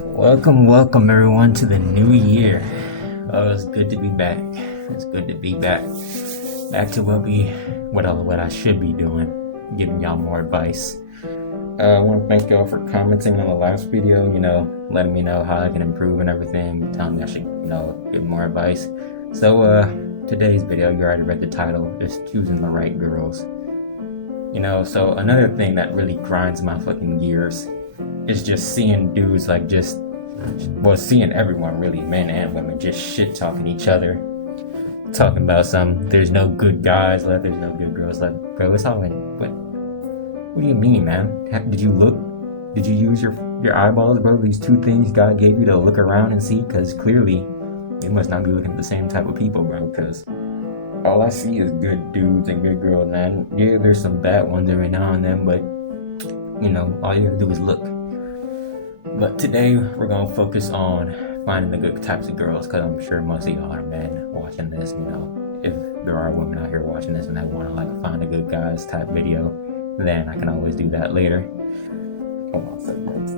Welcome everyone to the new year. Oh, it's good to be back. It's good to be back. Back to what I should be doing, giving y'all more advice. I want to thank y'all for commenting on the last video, letting me know how I can improve and everything, telling me I should, give more advice. So, today's video, you already read the title, just choosing the right girls. So another thing that really grinds my fucking gears is just seeing dudes seeing everyone really, men and women, just shit talking each other, talking about there's no good guys left, there's no good girls left. Bro, it's all like, what do you mean, man? Did you look? Did you use your eyeballs, bro? These two things God gave you to look around and see? Because clearly, you must not be looking at the same type of people, bro. Because all I see is good dudes and good girls, man. Yeah, there's some bad ones every now and then, but all you have to do is look. But today we're gonna focus on finding the good types of girls, because I'm sure most of y'all are men watching this. If there are women out here watching this and they want to find a good guys type video, then I can always do that later. Hold on a second,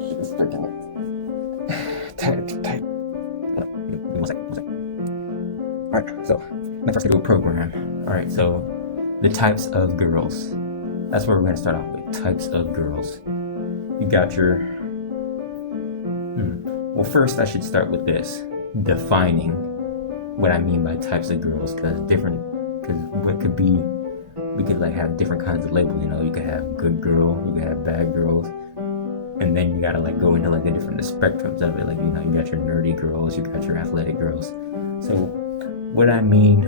shit is freaking tight. One second. Alright, so let's first do a program. Alright, so the types of girls. That's where we're gonna start off with. Types of girls. You got your Well, first I should start with this, defining what I mean by types of girls, because we could have different kinds of labels. You could have good girl, you could have bad girls, and then you gotta go into the different spectrums of it. You got your nerdy girls, you got your athletic girls. So what I mean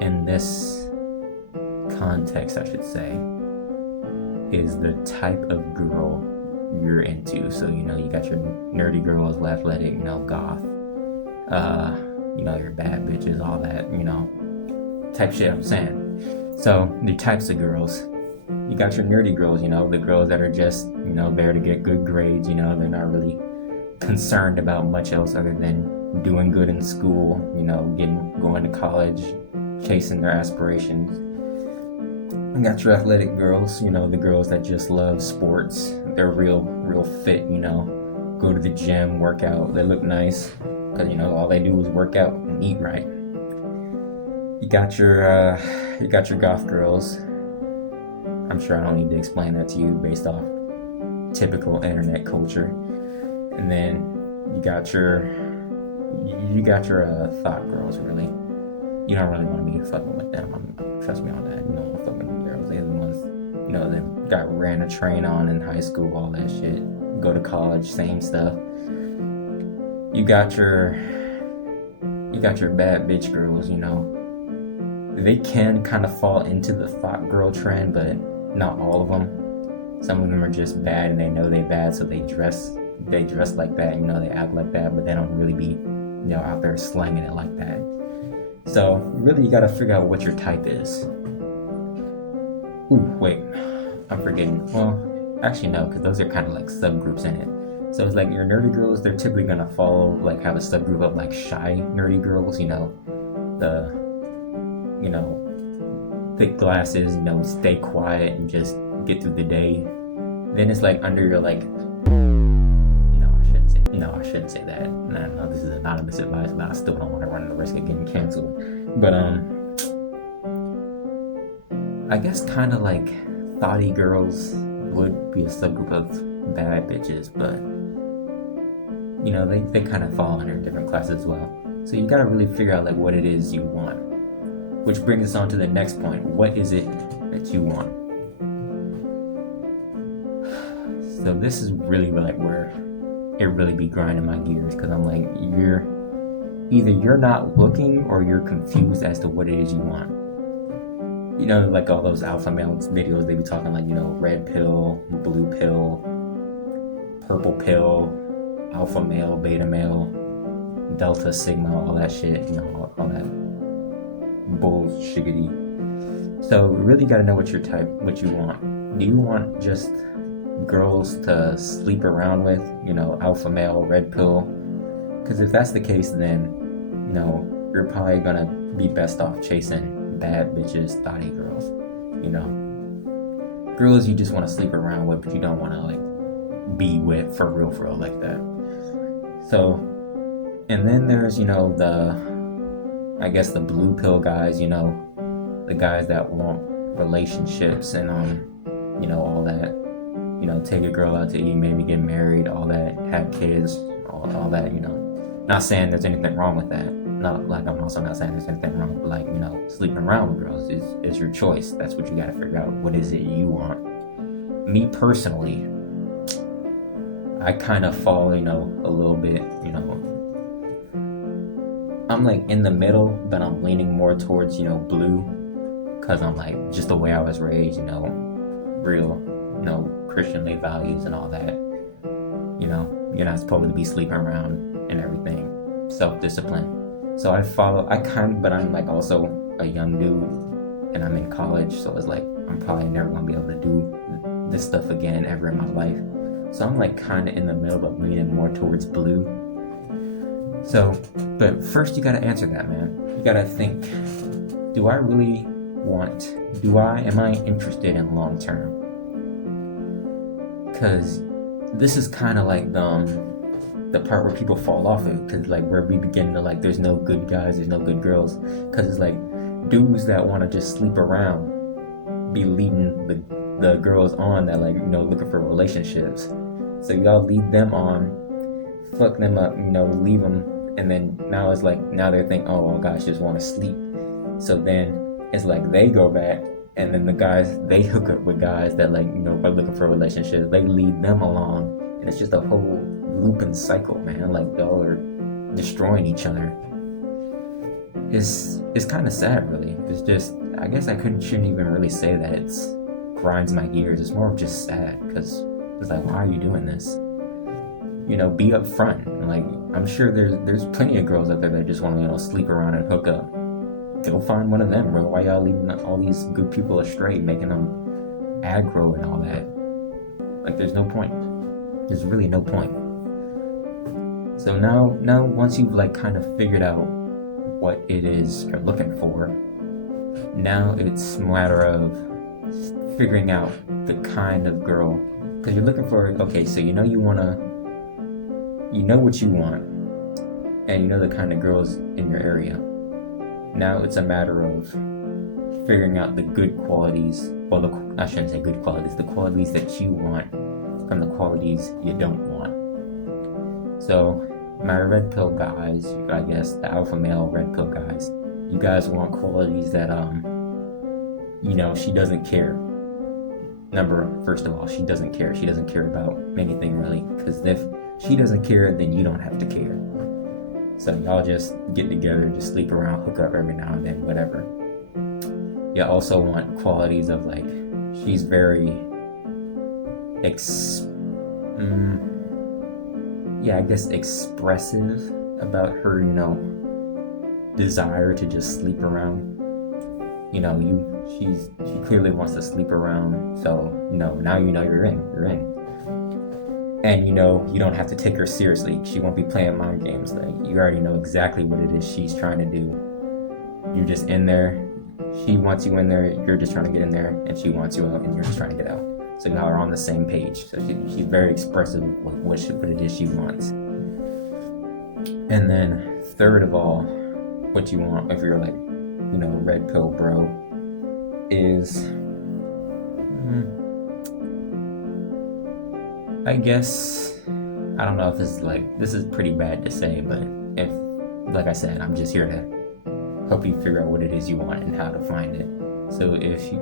in this context, I should say, is the type of girl you're into. So you got your nerdy girls, athletic, goth, your bad bitches, all that, type shit I'm saying. So the types of girls, you got your nerdy girls, the girls that are just there to get good grades. They're not really concerned about much else other than doing good in school, going to college, chasing their aspirations. You got your athletic girls, the girls that just love sports. They're real fit, go to the gym, work out, they look nice, because all they do is work out and eat right. You got your goth girls. I'm sure I don't need to explain that to you based off typical internet culture. And then you got your thought girls. Really, you don't really want to be fucking with them. Trust me on that. You don't want to fuck with them girls. They're the ones, that ran a train on in high school, all that shit. Go to college, same stuff. You got your bad bitch girls. They can kind of fall into the thought girl trend, but not all of them. Some of them are just bad and they know they're bad, so they dress like that. They act like that, but they don't really be out there slanging it like that. So really, you gotta figure out what your type is. Ooh, wait, I'm forgetting. Well, actually no, because those are kind of subgroups in it. So it's your nerdy girls, they're typically gonna follow have a subgroup of shy nerdy girls. The thick glasses, stay quiet and just get through the day. Then it's under your I shouldn't say that. No, this is anonymous advice, but I still don't want to run the risk of getting canceled. But I guess kind of thoughty girls would be a subgroup of bad bitches, but they kind of fall under different classes as well. So you gotta really figure out what it is you want. Which brings us on to the next point. What is it that you want? So this is really where it really be grinding my gears, because I'm you're not looking or you're confused as to what it is you want. All those alpha male videos, they be talking red pill, blue pill, purple pill, alpha male, beta male, delta, sigma, all that shit, all that bullshiggity. So we really got to know what you want. Do you want just girls to sleep around with, alpha male, red pill? Because if that's the case, then you're probably gonna be best off chasing bad bitches, thotty girls. Girls you just want to sleep around with, but you don't want to be with for real like that. So, and then there's, I guess the blue pill guys, the guys that want relationships and, all that, take a girl out to eat, maybe get married, all that, have kids, all that, Not saying there's anything wrong with that. Not like I'm also not saying there's anything wrong with like, sleeping around with girls is your choice. That's what you gotta figure out. What is it you want? Me personally, I kind of fall, a little bit, I'm like in the middle, but I'm leaning more towards, blue, because I'm like just the way I was raised, real, Christianly values and all that. You're not supposed to be sleeping around and everything. Self-discipline. So but I'm like also a young dude and I'm in college, so it's like I'm probably never gonna be able to do this stuff again ever in my life. So I'm like kind of in the middle, but leaning more towards blue. So, but first you gotta answer that, man. You gotta think, am I interested in long term? Because this is kind of like the part where people fall off it, because like where we begin to like, there's no good guys, there's no good girls, because it's like dudes that want to just sleep around be leading the girls on that like, looking for relationships. So y'all lead them on, fuck them up, leave them, and then now it's like, now they're thinking, oh gosh, just want to sleep. So then it's like they go back, and then the guys, they hook up with guys that like, are looking for relationships. They lead them along, and it's just a whole looping cycle, man. Like y'all are destroying each other. It's kind of sad, really. It's just, I guess shouldn't even really say that it's grinds my gears. It's more of just sad, because it's like, why are you doing this? Be up front. Like, I'm sure there's plenty of girls out there that just want to, sleep around and hook up. Go find one of them, bro. Why y'all leading all these good people astray, making them aggro and all that? Like, there's no point. There's really no point. So now once you've like kind of figured out what it is you're looking for, now it's a matter of figuring out the kind of girl, because you're looking for, okay, so you know what you want, and you know the kind of girls in your area. Now it's a matter of figuring out the good qualities, well, I shouldn't say good qualities, the qualities that you want from the qualities you don't want. So my red pill guys, I guess the alpha male red pill guys, you guys want qualities that she doesn't care. First of all, she doesn't care. She doesn't care about anything really, because if she doesn't care, then you don't have to care. So y'all just get together, just sleep around, hook up every now and then, whatever. You also want qualities of like, she's very expressive about her, desire to just sleep around. She clearly wants to sleep around, so now you're in. And you don't have to take her seriously. She won't be playing mind games. Like, you already know exactly what it is she's trying to do. You're just in there. She wants you in there. You're just trying to get in there, and she wants you out, and you're just trying to get out. So y'all are on the same page. So she's very expressive with what it is she wants. And then third of all, what you want if you're like, red pill bro, is I guess, I don't know if this is pretty bad to say, but if, like I said, I'm just here to help you figure out what it is you want and how to find it. So if you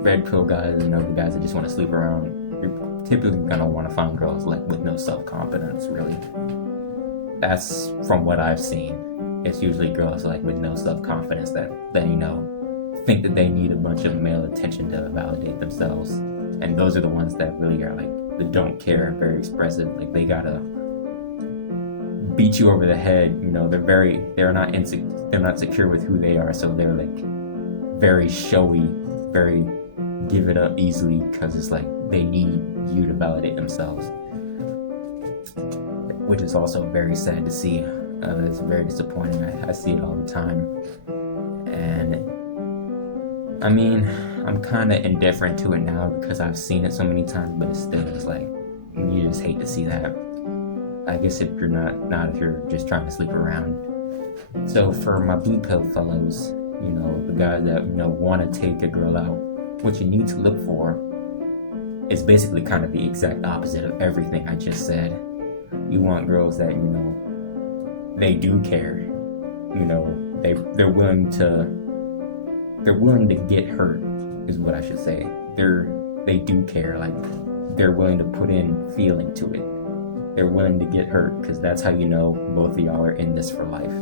red pill guys, the guys that just want to sleep around, you're typically gonna want to find girls like with no self-confidence, really. That's from what I've seen. It's usually girls like with no self-confidence that think that they need a bunch of male attention to validate themselves. And those are the ones that really are like, they don't care, very expressive. Like, they gotta beat you over the head. They're not secure with who they are. So they're like very showy, very give it up easily, because it's like they need you to validate themselves, which is also very sad to see. It's very disappointing. I see it all the time. And I mean, I'm kind of indifferent to it now because I've seen it so many times, but it's like, you just hate to see that. I guess if you're not if you're just trying to sleep around. So for my blue pill fellows, the guys that want to take a girl out, what you need to look for is basically kind of the exact opposite of everything I just said. You want girls that they do care. They're willing to get hurt, is what I should say. They do care. Like, they're willing to put in feeling to it. They're willing to get hurt, because that's how both of y'all are in this for life.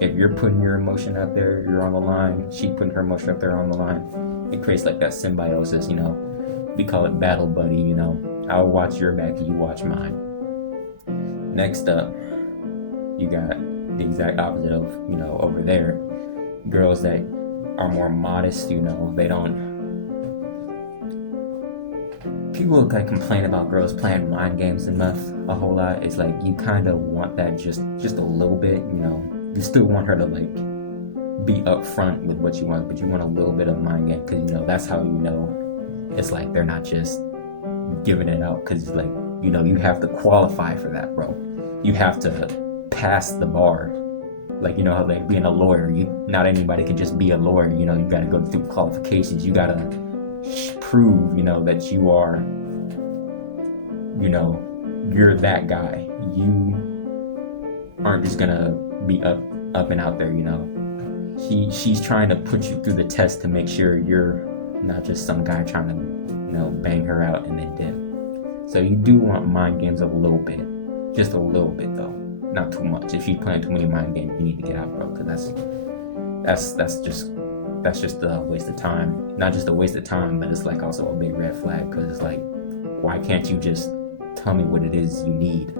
If you're putting your emotion out there, you're on the line, she putting her emotion up there on the line, it creates like that symbiosis. We call it battle buddy. I'll watch your back, you watch mine. Next up, you got the exact opposite of over there, girls that are more modest. They don't. People complain about girls playing mind games enough a whole lot. It's like you kind of want that just a little bit. You still want her to be upfront with what you want, but you want a little bit of mind game, because that's how it's like they're not just giving it out, because it's like you have to qualify for that, bro. You have to pass the bar. Like, how like being a lawyer, not anybody can just be a lawyer. You got to go through qualifications. You got to prove that you are you're that guy. You aren't just gonna be up and out there. She's trying to put you through the test to make sure you're not just some guy trying to bang her out and then dip. So you do want mind games a little bit, just a little bit though, not too much. If she's playing too many mind games, you need to get out, bro, because that's just a waste of time. Not just a waste of time, but it's like also a big red flag, because it's like, why can't you just tell me what it is you need?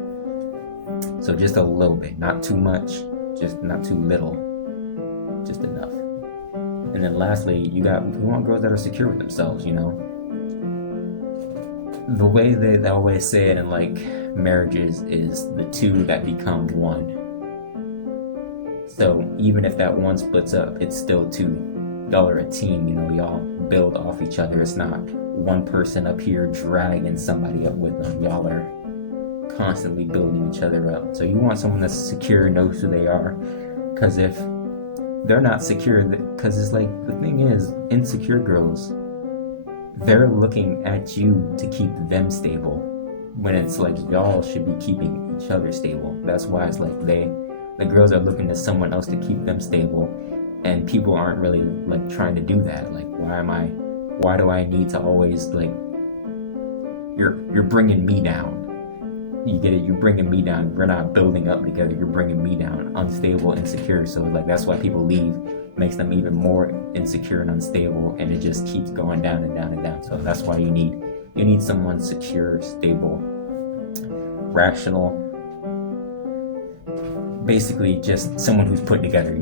So just a little bit, not too much, just not too little, just enough. And then lastly, you want girls that are secure with themselves. The way they always say it in like marriages is the two that become one. So even if that one splits up, it's still two. Y'all are a team, y'all build off each other. It's not one person up here dragging somebody up with them. Y'all are constantly building each other up. So you want someone that's secure, knows who they are, because if they're not secure, because it's like, the thing is, insecure girls, they're looking at you to keep them stable, when it's like y'all should be keeping each other stable. That's why it's like the girls are looking to someone else to keep them stable. And people aren't really like trying to do that. Like, why do I need to always like, you're bringing me down. You get it? You're bringing me down. We're not building up together. You're bringing me down. Unstable, insecure. So like, that's why people leave. Makes them even more insecure and unstable. And it just keeps going down and down and down. So that's why you need someone secure, stable, rational. Basically just someone who's put together.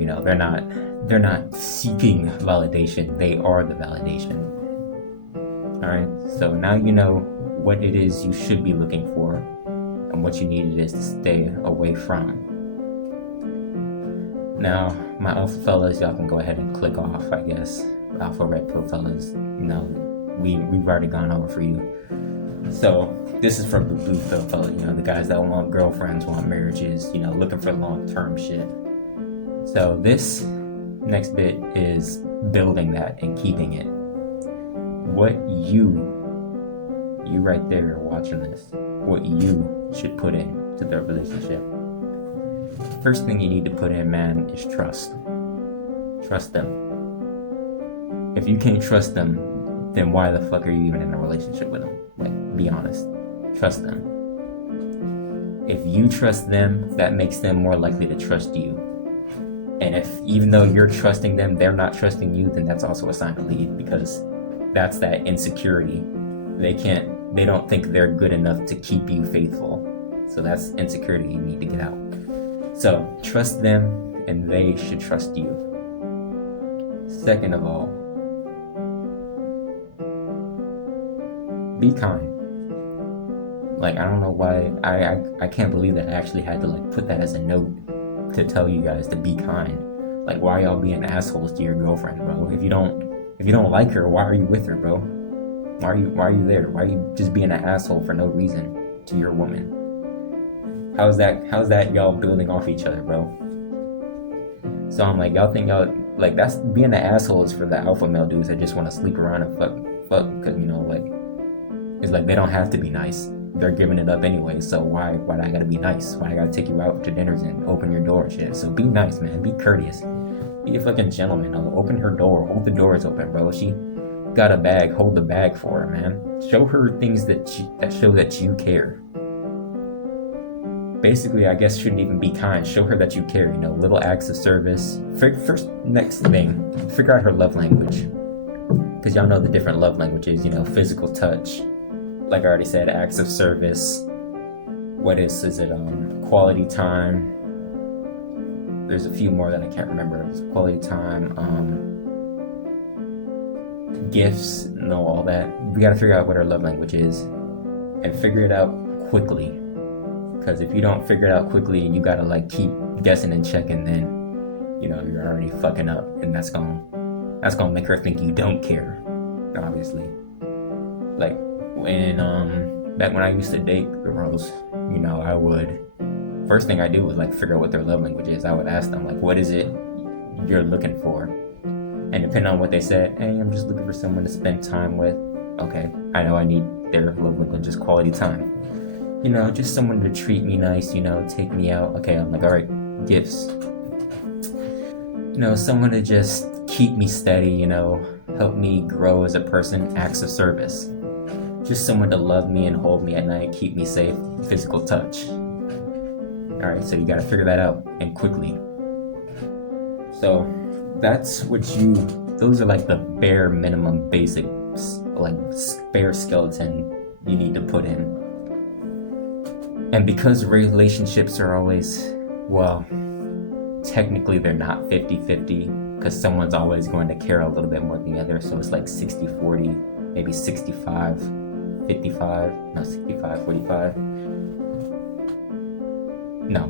They're not seeking validation. They are the validation. All right. So now you know what it is you should be looking for and what you need it is to stay away from. Now, my alpha fellas, y'all can go ahead and click off, I guess. Alpha red pill fellas, we've already gone over for you. So this is for the blue pill fella, the guys that want girlfriends, want marriages, looking for long-term shit. So this next bit is building that and keeping it. What you right there watching this, what you should put in to the relationship. First thing you need to put in, man, is trust. Trust them. If you can't trust them, then why the fuck are you even in a relationship with them? Like, be honest. Trust them. If you trust them, that makes them more likely to trust you. And if, even though you're trusting them, they're not trusting you, then that's also a sign to leave, because that's that insecurity. They don't think they're good enough to keep you faithful. So that's insecurity you need to get out. So trust them, and they should trust you. Second of all, be kind. Like, I don't know why, I can't believe that I actually had to like put that as a note to tell you guys to be kind. Like, why are y'all being assholes to your girlfriend, bro? If you don't like her, why are you with her, bro? Why are you there? Why are you just being an asshole for no reason to your woman? How's that y'all building off each other, bro? So I'm like, y'all think y'all like that's being the assholes for the alpha male dudes that just want to sleep around and fuck, because like it's like they don't have to be nice. They're giving it up anyway. So why do I gotta be nice? Why I gotta take you out to dinners and open your door and shit? So be nice, man. Be courteous. Be a fucking gentleman. Open her door. Hold the doors open, bro. She got a bag. Hold the bag for her, man. Show her things that show that you care. Basically, I guess shouldn't even be kind. Show her that you care. Little acts of service. First, next thing, figure out her love language, because y'all know the different love languages. Physical touch, like I already said, acts of service. What is it? Quality time. There's a few more that I can't remember. It's quality time. Gifts. All that. We gotta figure out what her love language is, and figure it out quickly. Because if you don't figure it out quickly and you gotta keep guessing and checking, then you're already fucking up, and that's gonna make her think you don't care. Obviously, like when back when I used to date girls, I would first thing I do was figure out what their love language is. I would ask them what is it you're looking for, and depending on what they said, hey, I'm just looking for someone to spend time with. Okay, I know I need their love language, just quality time. Just someone to treat me nice, take me out. Okay, I'm all right, gifts. Someone to just keep me steady, help me grow as a person, acts of service. Just someone to love me and hold me at night, keep me safe, physical touch. All right, so you gotta figure that out, and quickly. So that's those are the bare minimum basics, bare skeleton you need to put in. And because relationships are always, technically they're not 50-50, because someone's always going to care a little bit more than the other. So it's 60-40, maybe 65-55, no, 65-45. No,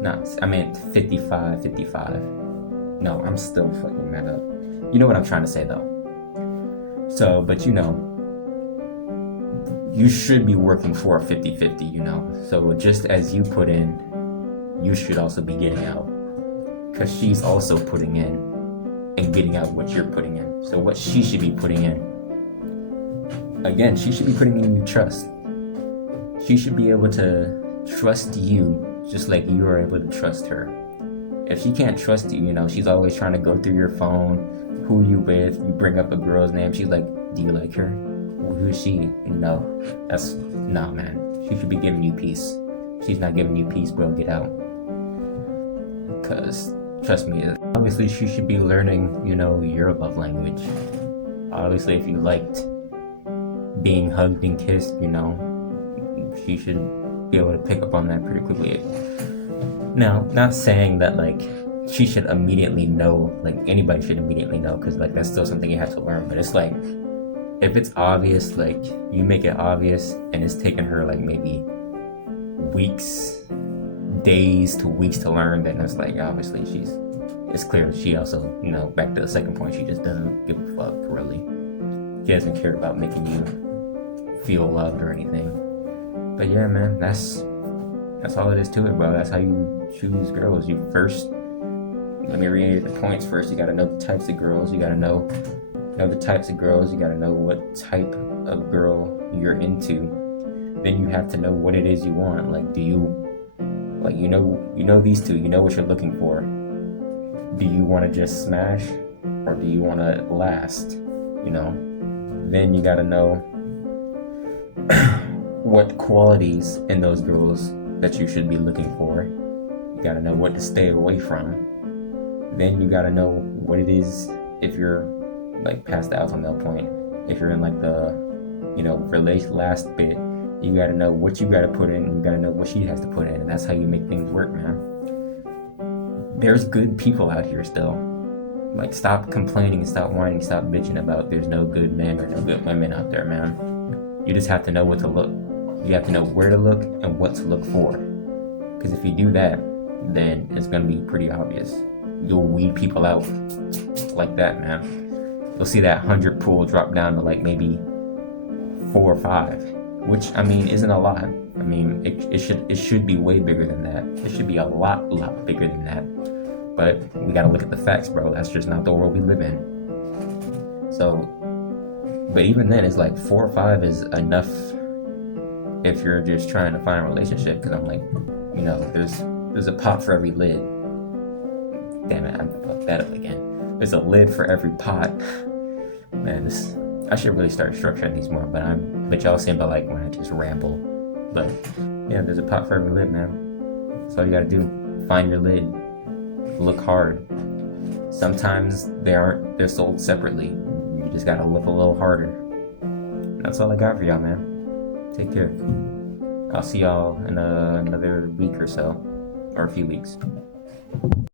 not, I meant 55-55. No, I'm still fucking that up. You know what I'm trying to say though. So, but you should be working for a 50-50, So just as you put in, you should also be getting out. Because she's also putting in and getting out what you're putting in. So what she should be putting in, again, she should be putting in your trust. She should be able to trust you just like you are able to trust her. If she can't trust you, she's always trying to go through your phone, who you with, you bring up a girl's name, she's like, do you like her? Who is she? No, man. She should be giving you peace. She's not giving you peace, bro. Get out. Because, trust me, obviously she should be learning, your love language. Obviously, if you liked being hugged and kissed, she should be able to pick up on that pretty quickly. Now, not saying that, she should immediately know, anybody should immediately know, because, that's still something you have to learn. But it's if it's obvious, you make it obvious, and it's taken her maybe days to weeks to learn, then it's obviously it's clear she also, back to the second point, she just doesn't give a fuck, really. She doesn't care about making you feel loved or anything. But yeah, man, that's all it is to it, bro. That's how you choose girls. You first, let me reiterate the points first. You gotta know the types of girls. You gotta know the types of girls. You gotta know what type of girl you're into. Then you have to know what it is you want. Do you these two, you know what you're looking for. Do you want to just smash, or do you want to last? Then you gotta know what qualities in those girls that you should be looking for. You gotta know what to stay away from. Then you gotta know what it is if you're past the alpha male point. If you're in the last bit, you gotta know what you gotta put in, and you gotta know what she has to put in, and that's how you make things work, man. There's good people out here still. Stop complaining and stop whining, stop bitching about there's no good men or no good women out there, man. You just have to know what to look. You have to know where to look and what to look for. Because if you do that, then it's gonna be pretty obvious. You'll weed people out like that, man. You'll see that 100 pool drop down to maybe 4 or 5, which isn't a lot. I mean, it should be way bigger than that. It should be a lot bigger than that. But we gotta look at the facts, bro. That's just not the world we live in. So, but even then, it's like 4 or 5 is enough if you're just trying to find a relationship. Because I'm like, there's a pot for every lid. Damn it, I fucked that up again. There's a lid for every pot. Man, I should really start structuring these more. But y'all seem to like when I just ramble. But yeah, there's a pot for every lid, man. That's all you gotta do. Find your lid. Look hard. Sometimes they're sold separately. You just gotta look a little harder. That's all I got for y'all, man. Take care. I'll see y'all in another week or so, or a few weeks.